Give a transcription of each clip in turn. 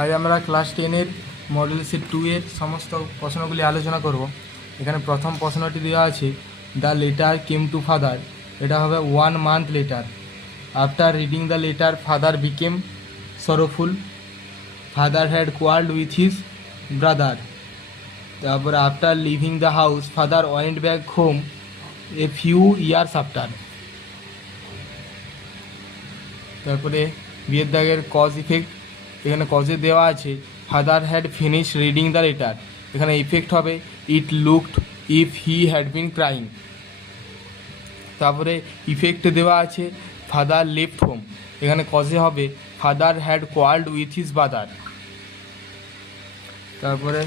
আজ আমরা class 10-এর model set 2 এর সমস্ত প্রশ্নগুলি আলোচনা করব। এখানে প্রথম প্রশ্নটি দেওয়া আছে, the letter came to father. এটা হবে 1 month letter. After reading the letter father became sorrowful. Father had quarrelled with his brother. তারপরে after leaving the house father went back home a few years after. তারপরে বিয়ের দাগের cause effect, এখানে কজে দেওয়া আছে father had finish reading the letter. এখানে effect হবে it looked if he had been crying. তারপরে ইফেক্ট দেওয়া আছে ফাদার লেফট হোম। এখানে কজে হবে father had quarrelled with his brother. তারপরে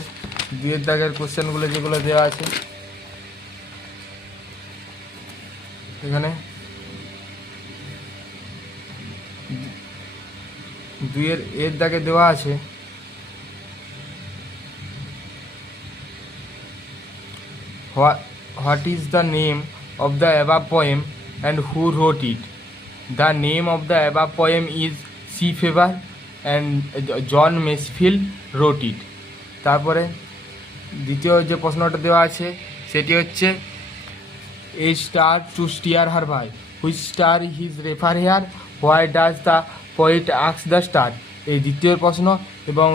দুয়ের দাগের কোশ্চেনগুলো যেগুলো দেওয়া আছে, এখানে দুয়ের দাগে দেওয়া আছে what is the name of the above poem and who wrote it. The name of the above poem is sea fever and John Masefield wrote it. তারপরে দ্বিতীয় যে প্রশ্নটা দেওয়া আছে সেটি হচ্ছে a star to steer her by, which star is refer here, why does the poet ask the star. এই দ্বিতীয় প্রশ্ন এবং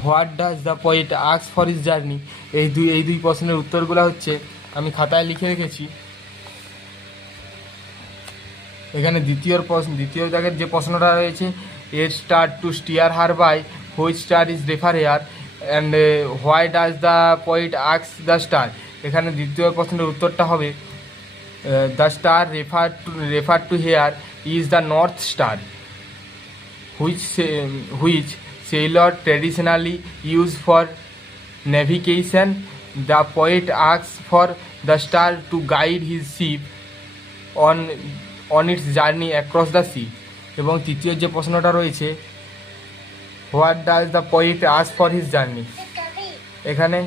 what does the poet ask for his journey, এই দুই প্রশ্নের উত্তরগুলো হচ্ছে আমি খাতায় লিখে রেখেছি। এখানে দ্বিতীয় দাগের যে প্রশ্নটা রয়েছে, a star to steer her by, which star is refer here and why does the poet ask the star. এখানে দ্বিতীয় প্রশ্নের উত্তরটা হবে the star refer to here is the north star, which sailor traditionally used for navigation. The poet asks for the star to guide his ship on its journey across the sea. এবং তৃতীয় যে প্রশ্নটা রয়েছে, what does the poet ask for his journey. এখানে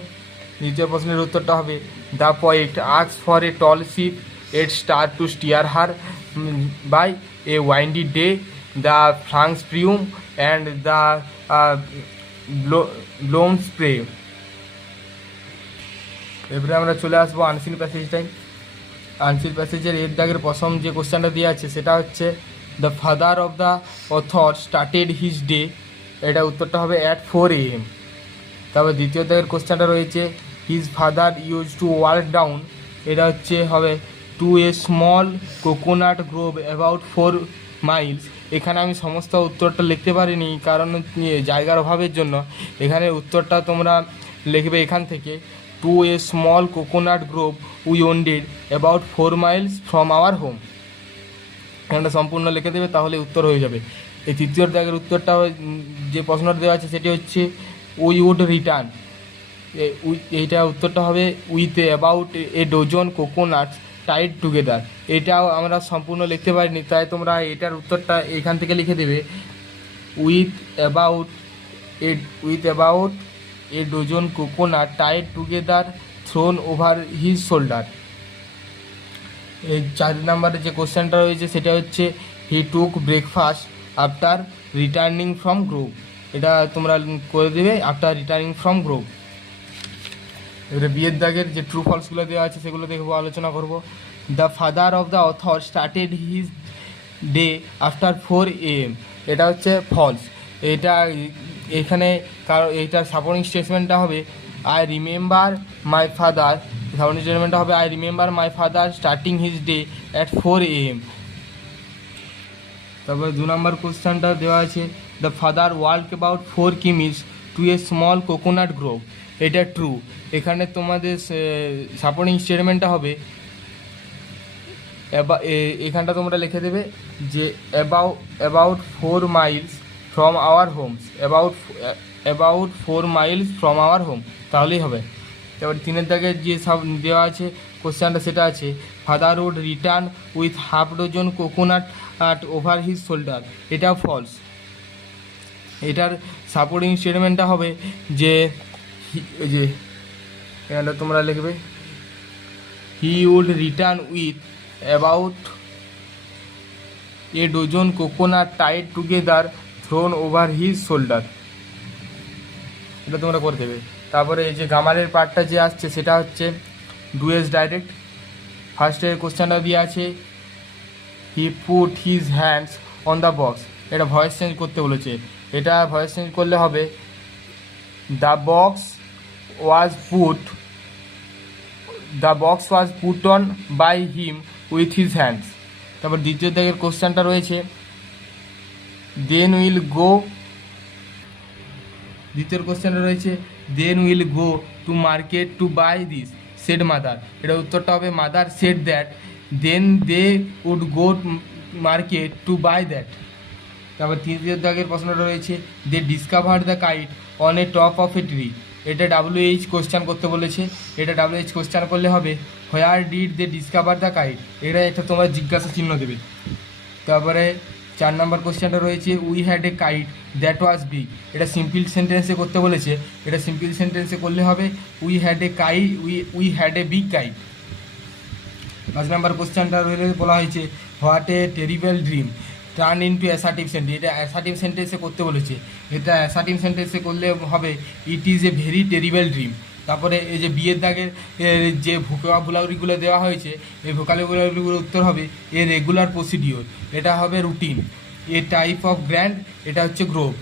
দ্বিতীয় প্রশ্নের উত্তরটা হবে the poet ask for a tall ship at star to steer her by a windy day, the frank spume and the blown spray. এবারে আমরা চলে আসবো unseen প্যাসেজটাই। Unseen প্যাসেজের এর দাগের প্রথম যে কোশ্চেনটা দেওয়া আছে সেটা হচ্ছে the father of the author started his day. এটা উত্তরটা হবে অ্যাট 4 AM। তারপর দ্বিতীয় দাগের কোশ্চেনটা রয়েছে his father use to work down. এটা হচ্ছে হবে to a small coconut grove about 4 miles। এখানে আমি সমস্ত উত্তরটা লিখতে পারিনি কারণ জায়গার অভাবের জন্য। এখানে উত্তরটা তোমরা লিখবে এখান থেকে, to a small coconut grove we wandered about 4 miles from our home. এখানটা সম্পূর্ণ লিখে দেবে, তাহলে উত্তর হয়ে যাবে। এই তৃতীয় দাগের উত্তরটা যে প্রশ্নটা দেওয়া আছে সেটি হচ্ছে উই উড রিটার্ন। এইটা উত্তরটা হবে with about a dozen coconuts tied together. এটাও আমরা সম্পূর্ণ লিখতে পারিনি, তাই তোমরা এটার উত্তরটা এইখান থেকে লিখে দেবে with about a dozen coconut tied together thrown over his shoulder. এই 4 নম্বরের যে কোশ্চেনটা রয়েছে সেটা হচ্ছে he took breakfast after returning from grove. এটা তোমরা করে দেবে আফটার রিটার্নিং ফ্রম গ্রোভ। এবারে বিয়ের দাগের যে ট্রু ফলসগুলো দেওয়া আছে সেগুলো দেখবো, আলোচনা করব। The father of the author started his day after 4 AM। এটা হচ্ছে ফলস। এখানে এইটার সাপোর্টিং স্টেটমেন্টটা হবে I remember my father. Supporting স্টেটমেন্টটা হবে I remember my father starting his day at 4 AM। তারপরে 2 নম্বর কোশ্চেনটা দেওয়া আছে the father work about 4 kilometers to a small coconut grove. এটা ট্রু। এখানে তোমাদের সাপোর্টিং স্টেটমেন্টটা হবে এখানটা তোমরা লিখে দেবে যে about 4 miles from our homes, about 4 miles from our home, তাহলেই হবে। তারপর 3 দাগে যে সব দেওয়া আছে কোশ্চেনটা সেটা আছে father would return with half dozen coconut over his shoulder. এটাও ফলস। এটার সাপোর্টিং স্টেটমেন্টটা হবে যে এখানটা তোমরা লিখবে he would return with about a dozen coconut tied together thrown over his shoulder. এটা তোমরা করে দেবে। তারপরে এই যে গামারের পার্টটা যে আসছে সেটা হচ্ছে ডুয়েস ডাইরেক্ট। ফার্স্টের কোশ্চেনটা দিয়ে আছে he put his hands on the box, এটা ভয়েস চেঞ্জ করতে বলেছে। এটা ভয়েস চেঞ্জ করলে হবে the box was put on by him with his hands. তারপর দ্বিতীয় দিকের কোশ্চেনটা রয়েছে দেন উইল গো, দ্বিতীয় কোশ্চেনটা রয়েছে then will go to market to buy this said mother, এটা উত্তরটা হবে mother said that then they would go market to buy that. তারপর তৃতীয় দাগের প্রশ্নটা রয়েছে they discover the kite on a top of a tree, এটা WH question করতে বলেছে। এটা WH কোশ্চেন করলে হবে where did they discover the kite, এটা তোমরা জিজ্ঞাসা চিহ্ন দেবে। তারপরে 4 নম্বর কোশ্চেনটা রয়েছে we had a kite that was big, এটা সিম্পল সেন্টেন্সে করতে বলেছে। এটা সিম্পল সেন্টেন্সে করলে হবে we had a big kite. 5 নম্বর কোশ্চেনটা বলা হয়েছে what a terrible dream turn into assertive sentence, এটা অ্যাসার্টিভ সেন্টেন্সে করতে বলেছে। এটা অ্যাসার্টিভ সেন্টেন্সে করলে হবে it is a very terrible dream. তারপরে এই যে বিয়ের দাগের যে ভোকাবুলারিগুলো দেওয়া হয়েছে, এই ভোকাবুলারিগুলোর উত্তর হবে এ রেগুলার প্রসিডিওর, এটা হবে routine. A type of grand, এটা হচ্ছে গ্রোভ।